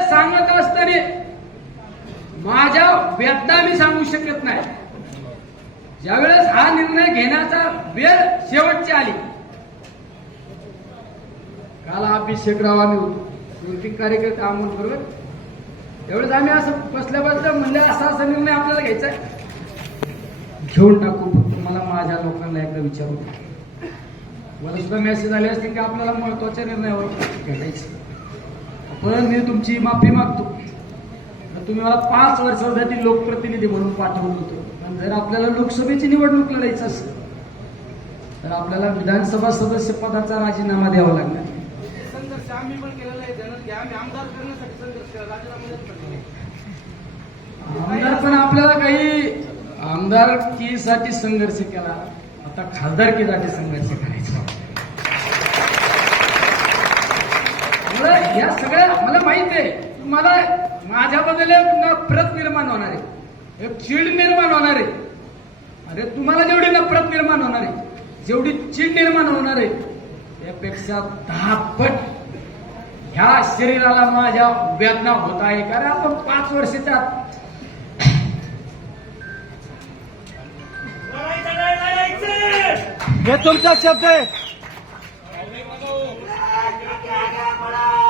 सांगत असताना माझ्या व्यथा मी सांगू शकत नाही. ज्यावेळेस हा निर्णय घेण्याचा वेळ शेवटची आली. काल अभिषेकराव आम्ही होतो दोन कार्यकर्ते आमोल बरोबर त्यावेळेस आम्ही असं बसल्या बसल्या म्हणले असा असा निर्णय आपल्याला घ्यायचा आहे. घेऊन टाकू फक्त. मला माझ्या लोकांना एकदा विचारू मला सुद्धा मेसेज आले असतील की आपल्याला महत्त्वाच्या निर्णयावर घ्यायचं पण मी तुमची माफी मागतो. तर तुम्ही मला पाच वर्षासाठी लोकप्रतिनिधी म्हणून पाठवलं होतं. पण जर आपल्याला लोकसभेची निवडणूक लढायचं असेल तर आपल्याला विधानसभा सदस्य पदाचा राजीनामा द्यावा लागणार. संघर्ष आम्ही पण केलेला आहे त्यानं की आम्ही आमदार करण्यासाठी संघर्ष केला राजीनामा देत नाही. आमदार पण आपल्याला काही आमदारकीसाठी संघर्ष केला. आता खासदारकीसाठी संघर्ष करायचा मला या सगळ्या मला माहीत आहे मला माझ्याबद्दल एक नफरत निर्माण होणार आहे एक चीड निर्माण होणार आहे अरे तुम्हाला जेवढी नफरत निर्माण होणार आहे जेवढी चीड निर्माण होणार आहे त्यापेक्षा दहा पट ह्या शरीराला माझ्या वेदना होत आहे कारण आपण पाच वर्ष त्यात हे तुमचा शब्द आहे